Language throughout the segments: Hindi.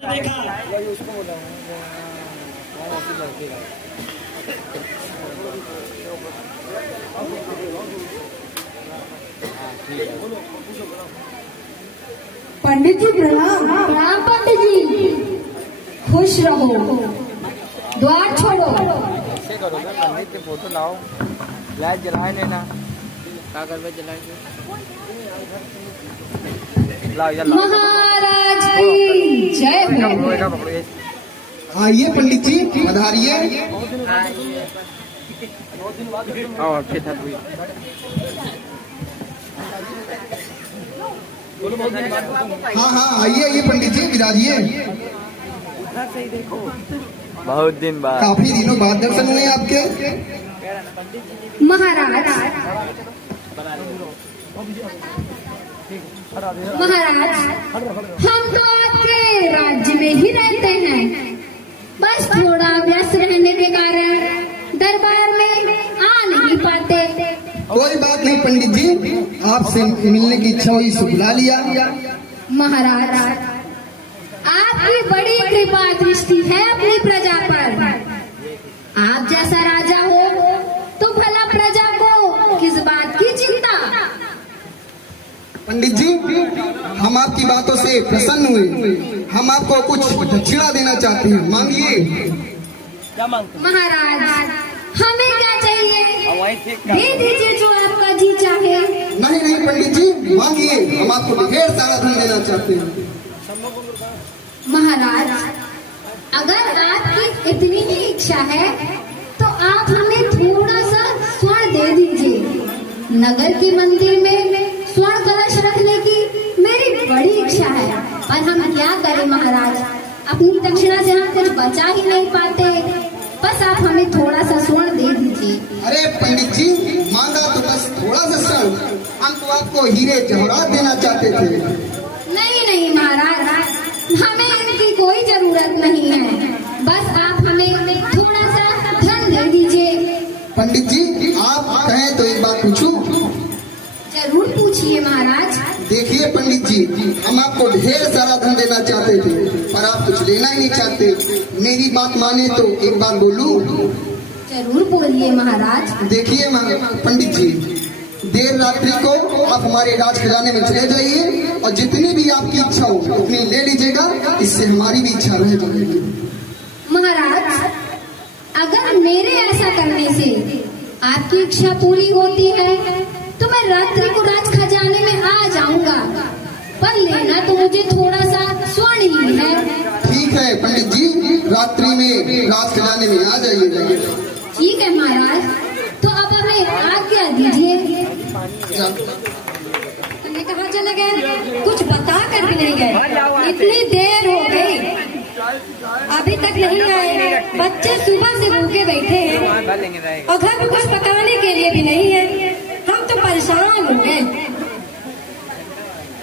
पंडित जी प्रणाम। प्रणाम पंडित जी, खुश रहो, द्वार छोड़ो। ऐसे करो ना, पंडित की फोटो लाओ, लाइट जलाए लेना, कागज में जलाएंगे। लाओ यार, महाराज की जय हो। आइए पंडित जी पधारिए। और फिर हाँ हाँ आइए आइए पंडित जी विराजिए। बहुत दिन बाद, काफी दिनों बाद दर्शन हुए आपके। महाराज हम तो आपके राज्य में ही रहते हैं, बस थोड़ा व्यस्त रहने के कारण दरबार में आ नहीं पाते। कोई बात नहीं पंडित जी, आपसे मिलने की इच्छा हुई सो बुला लिया। महाराज आपकी बड़ी कृपा दृष्टि है अपनी प्रजा पर। आप जैसा राजा हो तो भला प्रजा को किस बात की चिंता। पंडित जी हम आपकी बातों से प्रसन्न हुए, हम आपको कुछ दक्षिणा देना चाहते हैं, मांगिए। महाराज हमें क्या चाहिए, दे दीजिए जो आपका जी चाहे। नहीं नहीं पंडित जी मांगिए, हम आपको ढेर सारा धन देना चाहते हैं। महाराज अगर आपकी इतनी ही इच्छा है तो आप हमें थोड़ा सा स्वर्ण दे दीजिए। नगर के मंदिर में स्वर्ण कलश रखने की मेरी बड़ी इच्छा है, पर हम क्या करें महाराज, अपनी दक्षिणा से हम कुछ बचा ही नहीं पाते। बस आप हमें थोड़ा सा स्वर्ण दे दीजिए। अरे पंडित जी मांगा तो बस थोड़ा सा स्वर्ण, हम तो आपको हीरे जवाहरात देना चाहते थे। नहीं नहीं महाराज, हमें इनकी कोई जरूरत नहीं है, बस आप हमें थोड़ा सा धन दे दीजिए। पंडित जी आप कहें तो एक बात पूछूं? जरूर पूछिए महाराज। देखिए पंडित जी हम आपको ढेर सारा धन देना चाहते थे, पर आप कुछ लेना ही नहीं चाहते। मेरी बात माने तो एक बात बोलूं? जरूर बोलिए महाराज। देखिए पंडित जी, देर रात्रि को आप हमारे राज खजाने में चले जाइए और जितनी भी आपकी इच्छा हो उतनी ले लीजिएगा, इससे हमारी भी इच्छा रह जाएगी। महाराज अगर मेरे ऐसा करने से आपकी इच्छा पूरी होती है तो मैं रात्रि को राज खजाने में आ जाऊंगा, पर लेना तो मुझे थोड़ा सा स्वर्ण ही है। ठीक है पंडित जी, रात्रि में राज खजाने में आ जाइए। ठीक है महाराज, तो अब हमें आज्ञा दीजिए। हमने कहाँ चले गए, कुछ बता कर भी नहीं गए। इतनी देर हो गई अभी तक नहीं आए। बच्चे सुबह से भूखे बैठे हैं और घर में कुछ पकाने के लिए भी नहीं है। हम तो परेशान हो गए।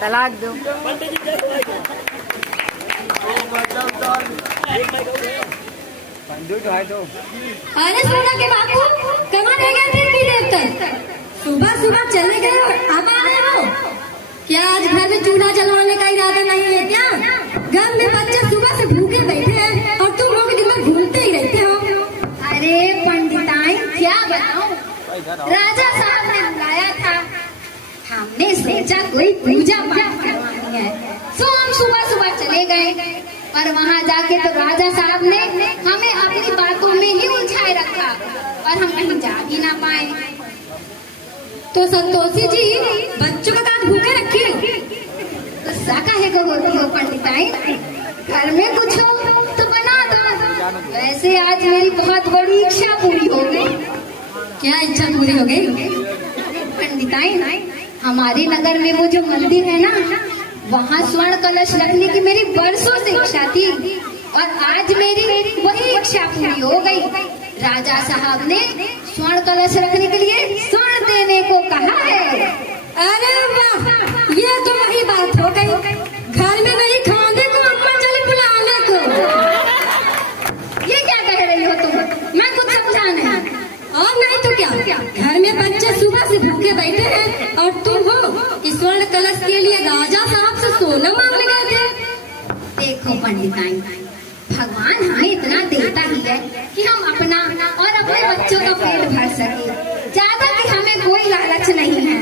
तलाक दो। अरे सोना के बापू कहाँ रह गए थे इतनी देर तक? सुबह सुबह चले गए और अब आ रहे हो? क्या आज घर में चूल्हा जलवाने का इरादा नहीं है क्या? घर में बच्चे सुबह से भूखे बैठे हैं और तुम लोग दिन में घूमते ही रहते हो। अरे पंडिताई क्या बताऊं, राजा साहब ने बुलाया था, हमने सोचा कोई पूजा पाठ करवानी है, तो हम सुबह सुबह चले गए, पर वहाँ जाके तो राजा साहब ने हमें अपनी बातों में ही उलझाए रखा और हम कहीं जा भी ना पाए। तो संतोषी जी बच्चों का काम भूखे रखी हो, गुस्सा काहे को होती हो पंडिताई? घर में कुछ हो तो बना दो। वैसे आज मेरी बहुत बड़ी इच्छा पूरी हो गई। क्या इच्छा पूरी हो गई? पंडिताई हमारे नगर में वो जो मंदिर है ना, वहाँ स्वर्ण कलश रखने की मेरी बरसों से इच्छा थी और आज मेरी वही इच्छा पूरी हो गई। राजा साहब ने स्वर्ण कलश रखने के लिए स्वर्ण देने को कहा है। अरे वाह, ये तो वही बात हो गई, घर में नहीं खाने को अम्मा चली बुलाने को। ये क्या कह रही हो तुम? मैं कुछ समझा नहीं। और नहीं तो क्या, घर में बच्चे सुबह से भूखे बैठे हैं और तुम हो कि स्वर्ण कलश के लिए राजा साहब से सोना मांगने गए थे। देखो पंडिताई, भगवान हमें इतना देता ही है कि हम अपना और अपने बच्चों का पेट भर सके, ज्यादा कि हमें कोई लालच नहीं है।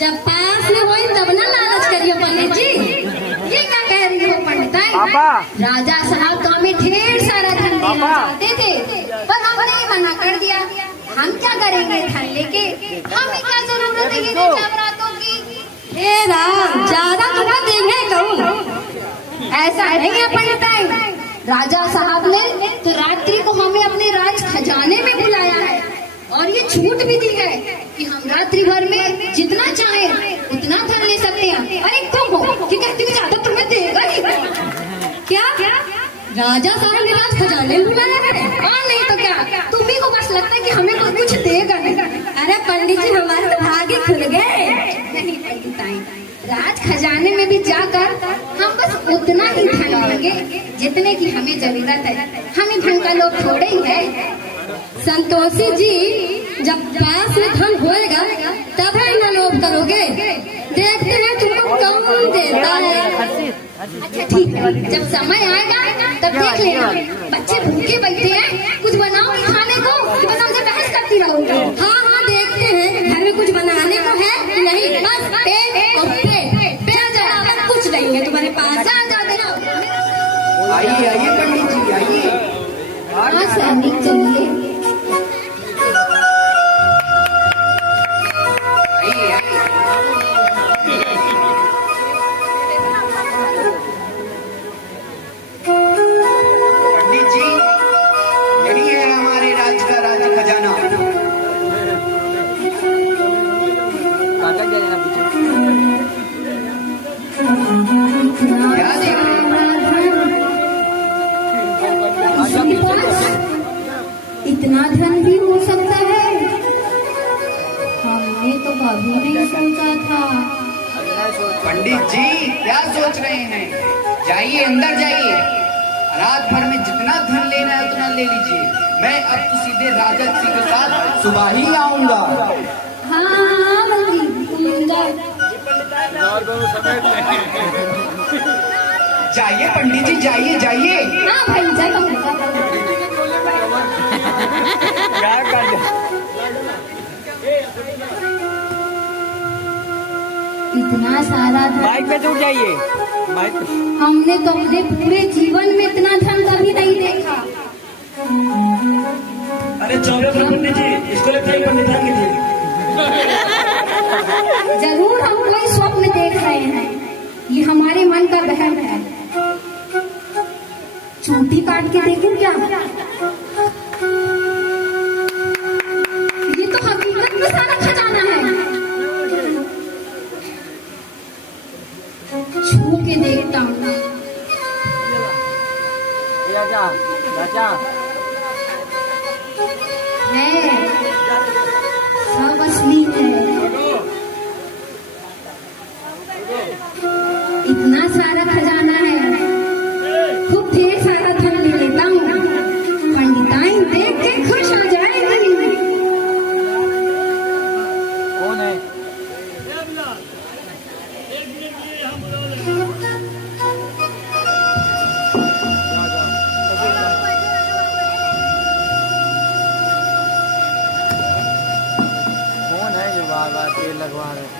जब पास में हो तब ना लालच करियो पंडित जी। ये क्या कह रही हो पंडिताई? राजा साहब तो हमें ढेर सारा धन देना चाहते थे, पर हमने मना कर दिया। हम क्या करेंगे धन लेके? हमें क्या जरूरत है ये नवरात्रों की? हे राम, ज्यादा तो मत देंगे कहूँ। ऐसा नहीं है पंडिताई, राजा साहब ने तो रात्रि को हमें अपने राज खजाने में बुलाया है और ये छूट भी दी है कि हम रात्रि भर में जितना चाहें उतना धन ले सकते हैं। अरे तुम हो कि कहती हूँ ज्यादा तुम्हें देगा ही क्या? राजा साहब ने राज खजाने में बुलाया है? और नहीं तो क्या, तुम्ही को बस लगता है कि हमें कुछ देगा। अरे पंडित जी, हमारे तो भाग ही खुल गए। नहीं पंडिताई, राज खजाने में भी जाकर हम बस उतना ही धन लेंगे जितने की हमें जरूरत है। हमें धन का लोभ थोड़े ही है। संतोषी जी, जब पास में धन होएगा तब ही ना लोभ करोगे। देखते हैं तुमको कौन देता है। अच्छा ठीक है, जब समय आएगा तब देख लेना। बच्चे भूखे बैठे हैं, कुछ बनाओ खाने को कि बस हमसे बहस करती रहोगे। हाँ हाँ, देखते हैं घर में कुछ बनाने को है कि नहीं। बस पेट और पेट जरा कुछ नहीं है तुम्हारे पास। जाते रहो। आइए आइए पंडित जी, आइए। हाँ सैनिक, चलिए। पंडित जी, यही है हमारे राज का राज खजाना। क्या देख इतना धन भी हो सकता है? हमने तो कभी नहीं सोचा था। पंडित जी, क्या सोच रहे हैं? जाइए अंदर जाइए, रात भर में जितना धन लेना है उतना ले लीजिए। मैं अब तो सीधे राजा जी के साथ सुबह ही आऊंगा। हाँ हाँ मंत्री, जाइए पंडित जी, जाइए जाइए। हाँ भाई जा। इतना सारा धन, बाइक पे जुड़ जाइए। हमने तो अपने पूरे जीवन में इतना धन कभी नहीं देखा। अरे चौबे पंडित जी, इसको लगता है पंडिताई की थी। जरूर हम कोई स्वप्न देख रहे हैं, ये हमारे मन का वहम है। चूटी काट के देखूं क्या? ये तो हकीकत में सारा खजाना है। छू के देखता हूँ। है, सब असली है। इतना सारा खजाना है, खूब ढेर सारा धन ले लेता हूँ। पंडिताई देख के खुश हो जाएगी। कौन है? कौन है जो बार बार तेल लगवा रहे हैं?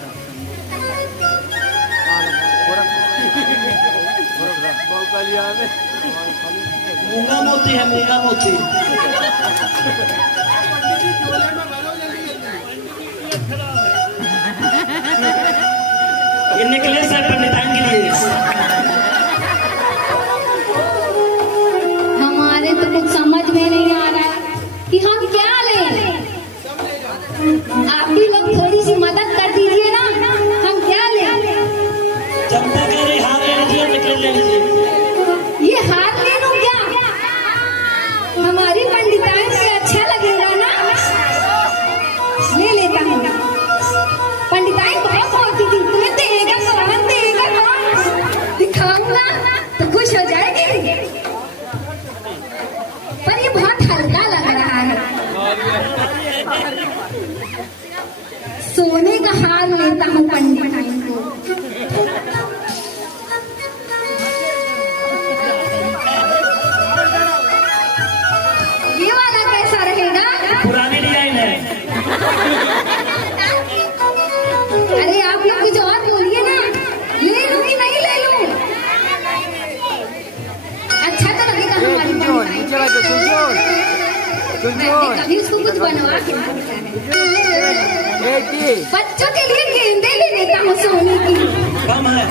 मूंगा मोती है, मूंगा मोती। ये नेकलेस है पंडिताई के लिए। हमारे तो कुछ समझ में नहीं आ रहा कि हम क्या लें। आप भी लोग थोड़ी सी मदद कर दीजिए ना, हम क्या लें? जब तक अरे हार ले लीजिए, नेकलेस ले लीजिए। ये हार ले लूं क्या? हमारी पंडिताई से अच्छा लगेगा ना, ले लेता हूँ। पंडिताई बहुत होती थी, तुम्हें देगा कौन, देगा कौन? दिखाऊंगा तो खुश हो जाएगी। पर ये बहुत हल्का लग रहा है। सोने का हार लेता हूँ पंडिताई को। मैंने कभी उसको कुछ बनवा के नहीं दिया है। बच्चों के लिए गेंदे ले लेता हूँ सोने की। कम है।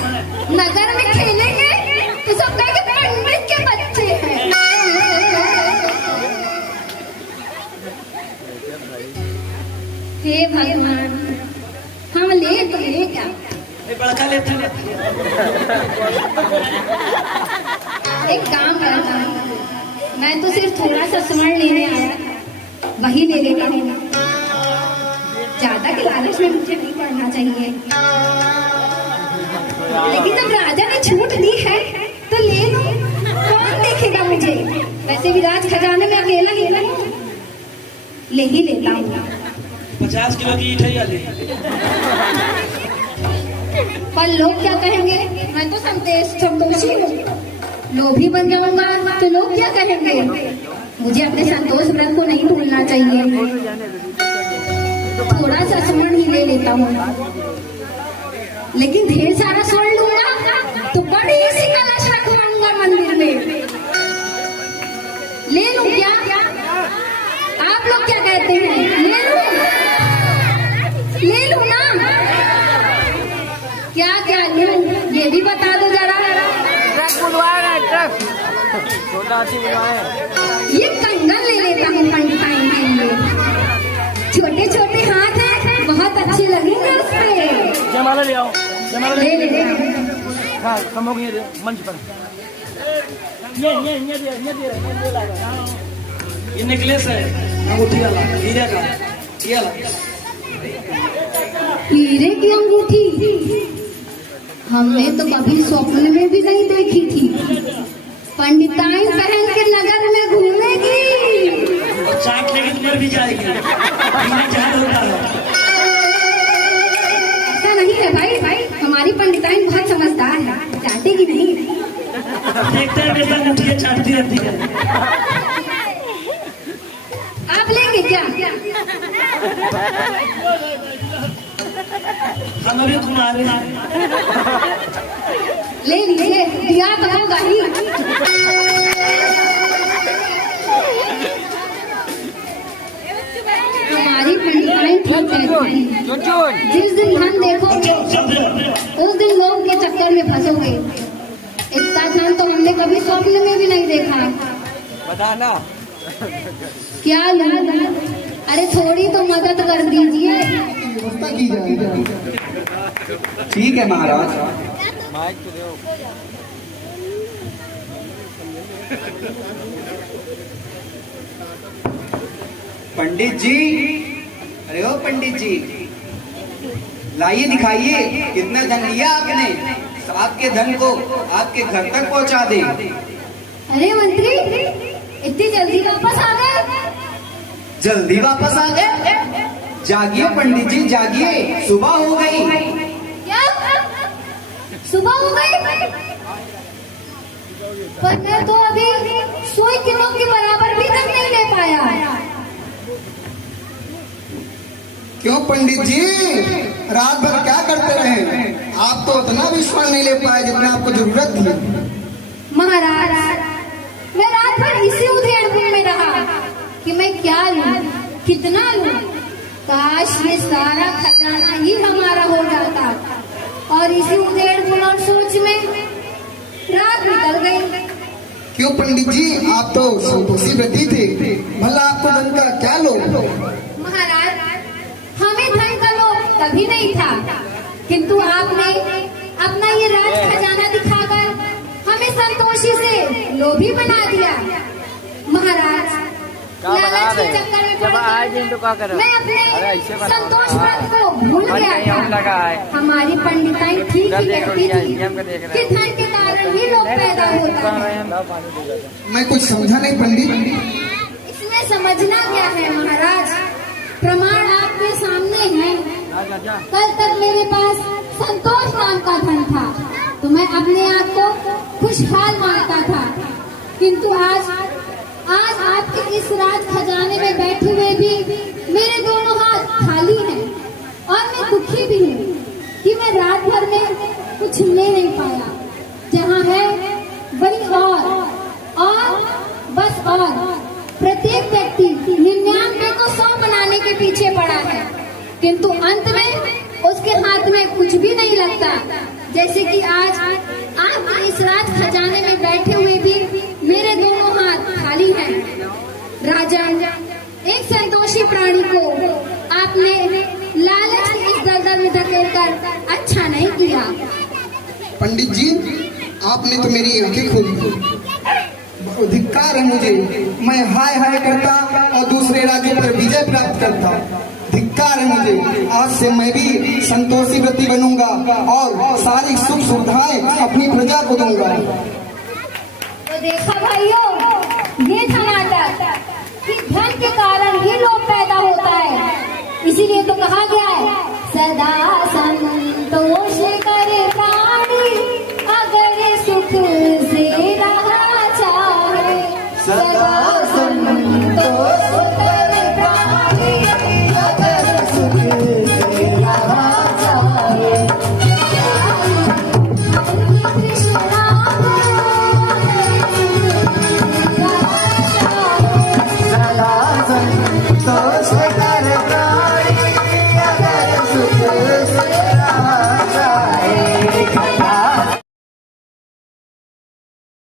नगर में खेलेंगे तो सब कहेंगे पंडित के बच्चे हैं। हे भगवान, हम ले तो ले क्या? बड़का लेते एक काम करता हूँ, मैं तो सिर्फ थोड़ा सा स्वर्ण लेने आया था, वही ले लेता हूँ। ज्यादा के लालच में मुझे नहीं पड़ना चाहिए। लेकिन जब राजा ने छूट दी है तो ले लो, कौन देखेगा मुझे? वैसे भी राज खजाने में अकेला ही नहीं, ले ही लेता हूँ। 50 किलो की ईट है या ले। पर लोग क्या कहेंगे? मैं तो संतोषी हूँ, लोभी बन जाऊंगा तो लोग क्या कहेंगे? मुझे अपने संतोष व्रत को नहीं भूलना चाहिए। थोड़ा सा स्वर्ण ही ले लेता हूँ, लेकिन ढेर सारा स्वर्ण लूंगा तो बड़ी सी कलश रखवाऊंगा मंदिर में। ले लूं क्या? आप लोग क्या कहते हैं? ले लूं ना? क्या क्या लूं ये भी बता दो जरा। ये कंगन ले लेता हूँ पंडिताइन के लिए। छोटे छोटे हाथ हैं, बहुत अच्छे लगेंगे उस पे। जमाला ले आओ, जमाला ले ले। हाँ, कम हो गई मंच पर। ये नेकलेस है अंगूठी वाला, हीरे का। ये वाला हीरे की अंगूठी हमने तो कभी स्वप्न में भी नहीं देखी थी। पंडिताइन पहन के नगर में घूमेगी और चाट लेके मर भी जाएगी। जहां होता है ऐसा नहीं है भाई, हमारी पंडिताइन बहुत समझदार है, चाटेगी नहीं। देखते हैं बेटा अंगूठी चाटती रहती है। आप लेंगे क्या? हम अभी कुमार हैं। ले लीजिए, दिया तो होगा ही। हमारी पंडिताइन ठीक कहती है, जिस दिन धन देखोगे उस दिन लोग के चक्कर में फंसोगे। इतना धन तो हमने कभी स्वप्न में भी नहीं देखा। बताना क्या लूं? अरे थोड़ी तो मदद कर दीजिए। व्यवस्था की जाए। ठीक है महाराज। माइक तो दो। पंडित जी, अरे ओ पंडित जी, लाइए दिखाइए कितना धन लिया आपने। आपके धन को आपके घर तक पहुंचा दे। अरे मंत्री, इतनी जल्दी वापस आ गए? जल्दी वापस आ गए? जागिए पंडित जी, जागिए, सुबह हो गई। क्या सुबह हो गई? पर मैं तो अभी सुई किलो के बराबर भी तक नहीं ले पाया। क्यों पंडित जी, रात भर क्या करते रहे? आप तो उतना भी स्वर्ण नहीं ले पाए जितना आपको जरूरत थी। महाराज, मैं रात भर इसी उधेड़ में रहा कि मैं क्या लूं, कितना लूं। काश ये सारा खजाना ही हमारा हो जाता। और इसी उधेड़ और सोच में रात निकल गई। क्यों पंडित जी, आप तो संतोषी व्रती थे, भला आपको धन का क्या लोभ? महाराज, हमें धन का लोभ कभी नहीं था, किंतु आपने अपना ये राज खजाना दिखाकर हमें संतोषी से लोभी बना दिया। महाराज, लालच के चक्कर में पड़कर मैं अपने संतोष व्रत को भूल गया था। हमारी पंडिताइन ठीक ही कहती थी कि धन के कारण ही लोग पैदा होता है। मैं कुछ समझा नहीं पंडित। इसमें समझना क्या है महाराज? प्रमाण आपके सामने है। कल तक मेरे पास संतोष नाम का धन था तो मैं अपने आप को खुशहाल मानता था, किंतु आज आपके इस राज खजाने में बैठे हुए भी मेरे दोनों हाथ खाली हैं और मैं दुखी भी हूँ कि मैं रात भर में कुछ ले नहीं पाया। जहाँ है वही और बस और प्रत्येक व्यक्ति 99 को 100 बनाने के पीछे पड़ा है, किंतु अंत में उसके हाथ में कुछ भी नहीं लगता। जैसे कि आज आप इस राज खजाने में बैठे हुए भी मेरे दोनों हाथ खाली हैं। राजन, एक संतोषी प्राणी को आपने लालच की इस दलदल में धकेल कर अच्छा नहीं किया। पंडित जी, आपने तो मेरी आंखें खोल दी। धिक्कार है मुझे, मैं हाय हाय करता और दूसरे राज्यों पर विजय प्राप्त करता। धिक्कार है मुझे, आज से मैं भी संतोषी व्रती बनूंगा और सारी सुख सुविधाएं अपनी प्रजा को दूंगा। तो देखा भाइयों, ये था नाटक कि धन के कारण ही लोभ पैदा होता है। इसीलिए तो कहा गया है, सदा